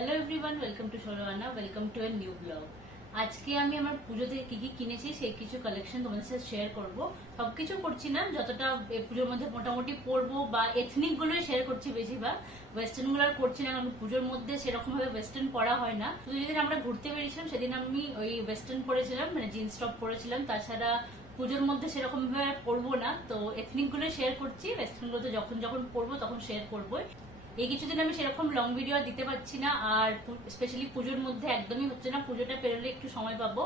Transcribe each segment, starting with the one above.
Hello everyone, welcome to Sarowana, welcome to a new blog. আজকে আমি আমার পুজোতে কি কি কিনেছি সেই কিছু কালেকশন তোমাদের সাথে শেয়ার করব। সবকিছু করছি না, যতটা পুজোর মধ্যে মোটামুটি পরবো বা এথনিক গুলোই শেয়ার করছি বেশিরভাগ। ওয়েস্টার্ন গুলো আর করছি না, কারণ পুজোর মধ্যে সেরকম ভাবে ওয়েস্টার্ন পরা হয় না। তো যেদিন আমরা ঘুরতে বেরিয়েছিলাম সেদিন আমি ওই ওয়েস্টার্ন পরেছিলাম, মানে জিন্স টপ পরেছিলাম। তাছাড়া পুজোর মধ্যে সেরকম ভাবে পরবো না, তো এথনিক গুলো শেয়ার করছি। ওয়েস্টার্ন গুলো যখন যখন পরবো তখন শেয়ার করবো। এই কিছুদিন আমি সেরকম লং ভিডিও দিতে পারছি না, আর স্পেশালি পুজোর মধ্যে একদমই হচ্ছে না। পুজোটা পেরোলে একটু সময় পাবো,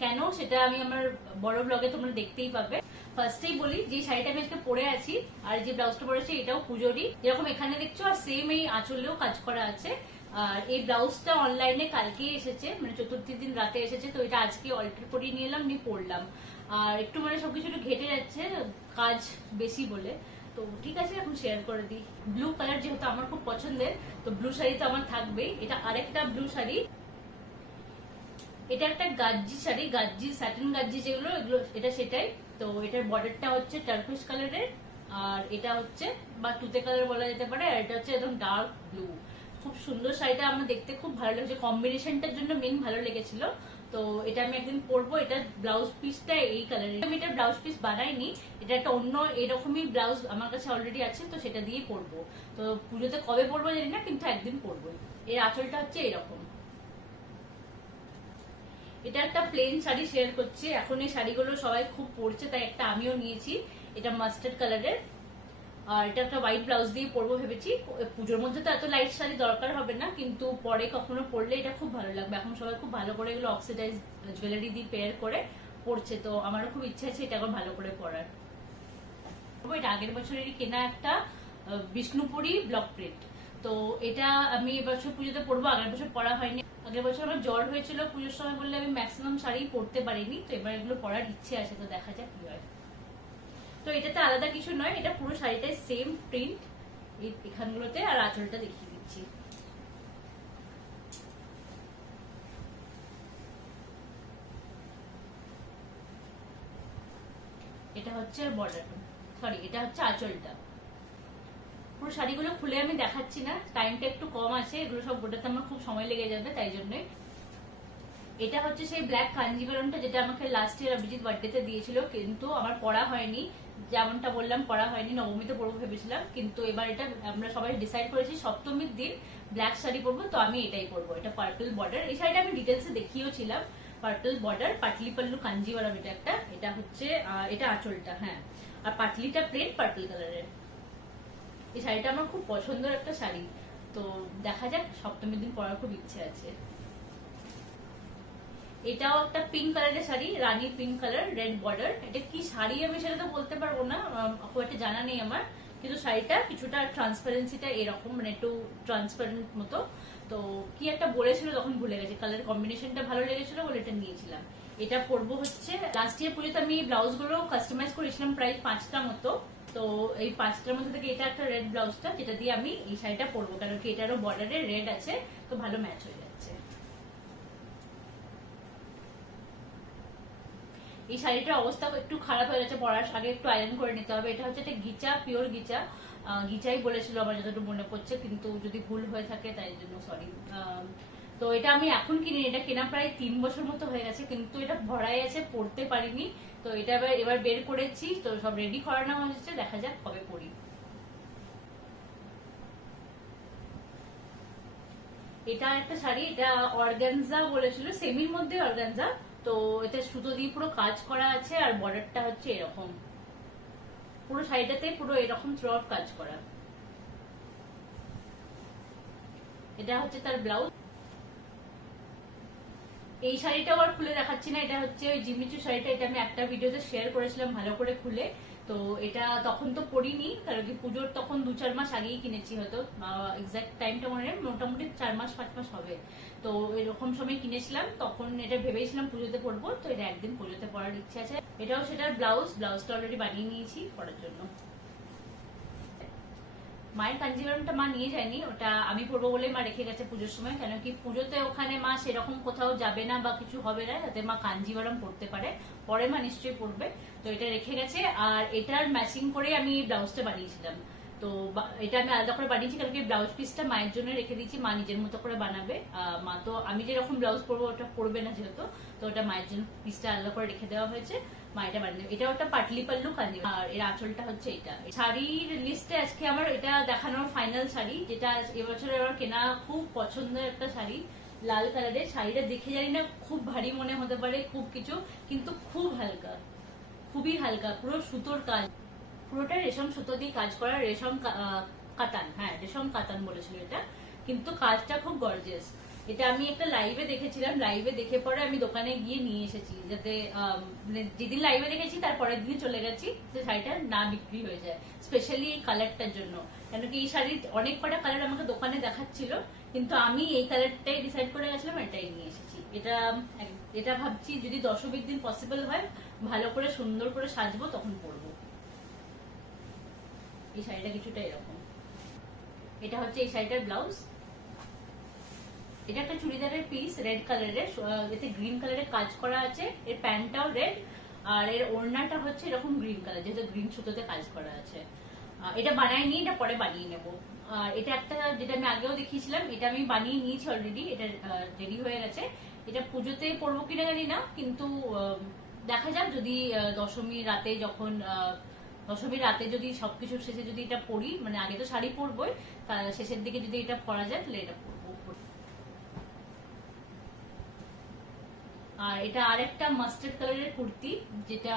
কেন সেটা আমি আমার বড় ব্লগে তোমরা দেখতেই পাবে। ফার্স্টেই বলি, যে শাড়িটা আমি আজকে পরে আছি আর যে ব্লাউজটা পরেছি এটাও পুজোরই, যেরকম এখানে দেখছো, আর সেম এই আঁচলেও কাজ করা আছে। আর এই ব্লাউজটা অনলাইনে কালকে এসেছে, মানে চতুর্থীর দিন রাতে এসেছে, তো এটা আজকে অল্টার করিয়ে নিয়ে এলাম, নিয়ে পরলাম। আর একটু মানে সবকিছু একটু ঘেটে যাচ্ছে কাজ বেশি বলে, তো ঠিক আছে এখন শেয়ার করে দিই। ব্লু কালার যেহেতু আমার খুব পছন্দের, তো ব্লু শাড়ি তো আমার থাকবেই। এটা আরেকটা ব্লু শাড়ি, এটা একটা গাজ্জি শাড়ি, গাজ্জি স্যাটিন গাজ্জি যেগুলো, এগুলো এটা সেটাই। তো এটার বর্ডারটা হচ্ছে টার্কিশ কালারের, আর এটা হচ্ছে বা তুতে কালার বলা যেতে পারে, আর এটা হচ্ছে একদম ডার্ক ব্লু। খুব সুন্দর শাড়িটা, আমার দেখতে খুব ভালো লেগেছে, কম্বিনেশনটার জন্য মেন ভালো লেগেছিল। তো এটা আমি একদিন পরবো। এটা ব্লাউজ পিসটা এই কালারের, আমি এটা ব্লাউজ পিস বানাইনি, এটা একটা অন্য এরকমই ব্লাউজ আমার কাছে অলরেডি আছে, তো সেটা দিয়েই পরবো। তো পুজোতে কবে পরবো জানি না, কিন্তু একদিন পরবো। এর আঁচলটা হচ্ছে এরকম। এটা একটা প্লেন শাড়ি শেয়ার করছি, এখন এই শাড়িগুলো সবাই খুব পরছে, তাই একটা আমিও নিয়েছি। এটা মাস্টার্ড কালারের, আর এটা একটা হোয়াইট ব্লাউজ দিয়ে পরবো ভেবেছি। পুজোর মধ্যে তো এত লাইট শাড়ি দরকার হবে না, কিন্তু পরে কখনো পরলে এটা খুব ভালো লাগবে। এখন সবাই খুব ভালো করে এগুলো অক্সিডাইজ জুয়েলারি দিয়ে পেয়ার করে পরছে, তো আমারও খুব ইচ্ছা আছে এটা এখন ভালো করে পরার। এটা আগের বছরেরই কেনা একটা বিষ্ণুপুরি ব্লক প্রিন্ট। তো এটা আমি এবছর পুজোতে পরবো, আগের বছর পরা হয়নি। আগের বছর আমার জ্বর হয়েছিল পুজোর সময় বললে আমি ম্যাক্সিমাম শাড়ি পরতে পারিনি, তো এবার এগুলো পরার ইচ্ছে আছে, তো দেখা যাক কি হয়। তো এটাতে আলাদা কিছু নয়, এটা পুরো শাড়িটাই সেম প্রিন্ট এখানগুলোতে, আর আঁচলটা দেখিয়ে দিচ্ছি। এটা হচ্ছে বর্ডারটা, সরি এটা হচ্ছে আঁচলটা। পুরো শাড়িগুলো খুলে আমি দেখাচ্ছি না, টাইমটা একটু কম আছে, এগুলো সব গোটাতে আমার খুব সময় লেগে যাবে, তাই জন্যই। এটা হচ্ছে সেই ব্ল্যাক কাঞ্জিভারমটা, যেটা আমাকে লাস্ট ইয়ার অভিজিৎ বার্থডেতে দিয়েছিল, কিন্তু আমার পরা হয়নি। যেমনটা বললাম পরা হয়নি, নবমীতে পরবো ভেবেছিলাম, কিন্তু এবার এটা আমরা সবাই ডিসাইড করেছি সপ্তমীর দিন ব্ল্যাক শাড়ি পরবো, তো আমি এটাই পরবো। এটা পার্পল বর্ডার, এই শাড়িটা আমি ডিটেলসে দেখিয়েছিলাম। পার্পল বর্ডার, পাটলি পাল্লু কাঞ্জিভারম, এটা একটা, এটা হচ্ছে এটা আঁচলটা, হ্যাঁ। আর পাটলিটা প্লেন পার্পল কালারের। এই শাড়িটা আমার খুব পছন্দের একটা শাড়ি, তো দেখা যাক, সপ্তমীর দিন পরার খুব ইচ্ছে আছে। এটাও একটা পিঙ্ক কালারের শাড়ি, রানী পিঙ্ক কালার, রেড বর্ডার। এটা কি শাড়ি আমি সেটা তো বলতে পারবো না, খুব একটা জানা নেই আমার, কিন্তু শাড়িটা কিছুটা ট্রান্সপারেন্সিটা এরকম, মানে একটু ট্রান্সপারেন্ট মতো। তো কি একটা বলেছিল তখন ভুলে গেছি, কালার কম্বিনেশনটা ভালো লেগেছিল বলে এটা নিয়েছিলাম। এটা পরবো হচ্ছে, লাস্ট ইয়ার পুজোতে আমি ব্লাউজ গুলো কাস্টমাইজ করেছিলাম প্রায় 5টা মতো। তো এই 5টার মধ্যে থেকে এটা একটা রেড ব্লাউজটা, যেটা দিয়ে আমি এই শাড়িটা পরবো, কারণ কি এটারও বর্ডারে রেড আছে, তো ভালো ম্যাচ হয়ে যাচ্ছে। এই শাড়িটার অবস্থা একটু খারাপ হয়ে গেছে, পরার আগে একটু আয়রন করে নিতে হবে। এটা হচ্ছে একটা গিচা, পিওর গিচা, গিচাই বলেছিল আমার যতটুকু মনে পড়ছে, কিন্তু যদি ভুল হয়ে থাকে তাই জন্য সরি। তো এটা আমি এখন কিনি, এটা কেনা প্রায় 3 বছর মতো হয়ে গেছে, কিন্তু এটা ভরাই আছে, পরতে পারিনি। তো এটা এবার বের করেছি, তো সব রেডি করানো হয়েছে, দেখা যাক কবে পরি। এটা একটা শাড়ি, এটা অর্গানজা বলেছিল, সেমির মধ্যে অর্গানজা। তো এটা সুতো দিয়ে পুরো কাজ করা আছে, আর বর্ডারটা হচ্ছে এরকম, পুরো শাড়িটাতে পুরো এরকম থ্রু আউট কাজ করা। এটা হচ্ছে তার ব্লাউজ। এই শাড়িটাও আর খুলে দেখাচ্ছি না, এটা হচ্ছে ওই জিমিচু শাড়িটা, এটা আমি একটা ভিডিওতে শেয়ার করেছিলাম ভালো করে খুলে। তো এটা তখন তো পরিনি, কারণ কি পুজোর তখন 2-4 মাস আগেই কিনেছি, হয়তো এক্সাক্ট টাইমটা মনে নেই, মোটামুটি 4 মাস 5 মাস হবে। তো এরকম সময় কিনেছিলাম, তখন এটা ভেবেছিলাম পুজোতে পরবো, তো এটা একদিন পুজোতে পরার ইচ্ছে আছে। এটাও সেটার ব্লাউজটা অলরেডি বানিয়ে নিয়েছি পরার জন্য। মায়ের কাঞ্জিভারমটা মা নিয়ে যায়নি, ওটা আমি পরবো বলে মা রেখে গেছে পুজোর সময়, কেন কি পুজোতে ওখানে মা সেরকম কোথাও যাবে না বা কিছু হবে না, যাতে মা কাঞ্জিভারম পরতে পারে, পরে মা নিশ্চয়ই পরবে, তো এটা রেখে গেছে। আর এটার ম্যাচিং করে আমি ব্লাউজটা বানিয়েছিলাম। তো এটা আমি আলাদা করে বানিয়েছি, কারণ কি ব্লাউজ পিসটা মায়ের জন্য রেখে দিয়েছি, মা নিজের মতো করে বানাবে। মা তো আমি যেরকম ব্লাউজ পরবো ওটা পরবে না যেহেতু, তো ওটা মায়ের জন্য পিসটা আলাদা করে রেখে দেওয়া হয়েছে, মা এটা বানিয়ে। এটা ওটা পাটলি পাল্লু কাঞ্জি, আর এর আঁচলটা হচ্ছে এটা। শাড়ির লিস্টে আজকে আমার এটা দেখানোর ফাইনাল শাড়ি, যেটা এবছরের আমার কেনা খুব পছন্দের একটা শাড়ি, লাল কালারের। শাড়িটা দেখে জানি না খুব ভারী মনে হতে পারে, খুব কিছু, কিন্তু খুব হালকা, খুবই হালকা, পুরো সুতোর কাজ, পুরোটা রেশম সুতো দিয়ে কাজ করা, রেশম কাতান, হ্যাঁ রেশম কাতান বলেছিল এটা, কিন্তু কাজটা খুব গর্জিয়াস। এটা আমি একটা লাইভে দেখেছিলাম, লাইভে দেখে পরে আমি দোকানে গিয়ে নিয়ে এসেছি, যাতে মানে যেদিন লাইভে দেখেছি তার পরের দিন চলে গেছি যে শাড়িটা না বিক্রি হয়ে যায়, স্পেশালি এই কালারটার জন্য। কেন কি এই শাড়ির অনেক কটা কালার আমাকে দোকানে দেখাচ্ছিল, কিন্তু আমি এই কালারটাই ডিসাইড করে গেছিলাম, এটাই নিয়ে এসেছি। এটা ভাবছি যদি দশমীর দিন পসিবল হয়, ভালো করে সুন্দর করে সাজবো, তখন পরবো। এই শাড়িটা কিছুটা এরকম, এটা হচ্ছে এই শাড়িটার ব্লাউজ। এটা একটা চুড়িদারের পিস, রেড কালারের, এতে গ্রিন কালারের কাজ করা আছে, এর প্যান্টটাও রেড, আর এর ওড়নাটা হচ্ছে এরকম গ্রিন কালার, যেহেতু গ্রিন সুতোতে কাজ করা আছে। এটা বানাইনি, এটা পরে বানিয়ে নেব। এটা একটা যেটা আমি আগেও দেখিয়েছিলাম, এটা আমি বানিয়ে নিয়েছি অলরেডি, এটা রেডি হয়ে গেছে। এটা পুজোতে পরবো কিনা জানি না, কিন্তু দেখা যাক, যদি দশমীর রাতে যখন দশমীর রাতে যদি সবকিছু শেষে যদি এটা পরি, মানে আগে তো শাড়ি পরবোই, তার শেষের দিকে যদি এটা পরা যায় তাহলে এটা পরবো। আর এটা আরেকটা মাস্টার্ড কালারের কুর্তি, যেটা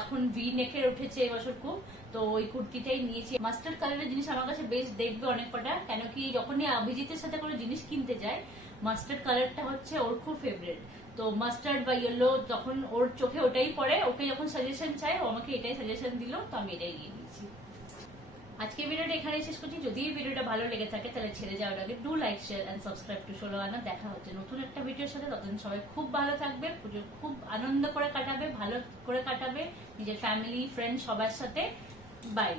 এখন ভি নেকের উঠেছে এবছর খুব, তো ওই কুর্তিটাই নিয়েছি। মাস্টার্ড কালারের জিনিস আমার কাছে বেশ দেখবে অনেক কটা, কেন কি যখনই অভিজিতের সাথে কোনো জিনিস কিনতে যায়, মাস্টার্ড কালারটা হচ্ছে ওর খুব ফেভারিট। তো মাস্টার্ড বা ইয়েলো যখন ওর চোখে ওটাই পড়ে, ওকে যখন সাজেশন চাই ও আমাকে এটাই সাজেশন দিল, তো আমি এটাই নিয়ে নিয়েছি। আজকে ভিডিওটা এখানে শেষ করছি। যদি এই ভিডিওটা ভালো লেগে থাকে তাহলে ছেড়ে যাওয়ার আগে do like, share and subscribe to Sholo Ana. দেখা হচ্ছে নতুন একটা ভিডিওর সাথে, ততদিন সবাই খুব ভালো থাকবে, পুজো খুব আনন্দ করে কাটাবে, ভালো করে কাটাবে নিজের ফ্যামিলি ফ্রেন্ড সবার সাথে। বাই।